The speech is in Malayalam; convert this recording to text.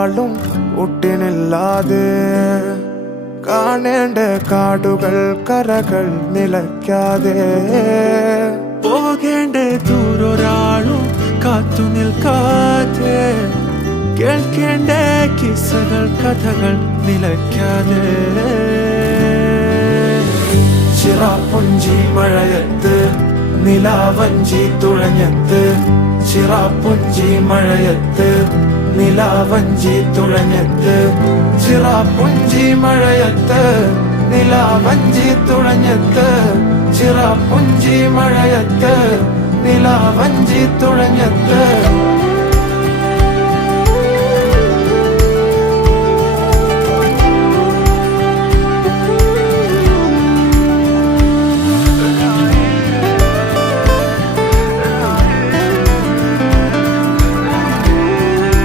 ഒരാളും ഒട്ടിനില്ലാതെ കാണേണ്ട കാടുകൾ കരകൾ നിലയ്ക്കാതെ പോകേണ്ട ദൂരൊരാളും കാത്തു നിൽക്കാതെ കേൾക്കേണ്ട കിസ്സകൾ കഥകൾ നിലയ്ക്കാതെ ചിറാപ്പുഞ്ചി മഴയത്ത് നിലാവഞ്ചി തുഴഞ്ഞത്ത് ചിറാപ്പുഞ്ചി മഴയത്ത് നിലാവഞ്ചി തുഴഞ്ഞത്ത് ചിറാപ്പുഞ്ചി മഴയത്ത് നിലാവഞ്ചി തുഴഞ്ഞത്ത് ചിറാപ്പുഞ്ചി മഴയത്ത് നിലാവഞ്ചി തുഴഞ്ഞത്ത്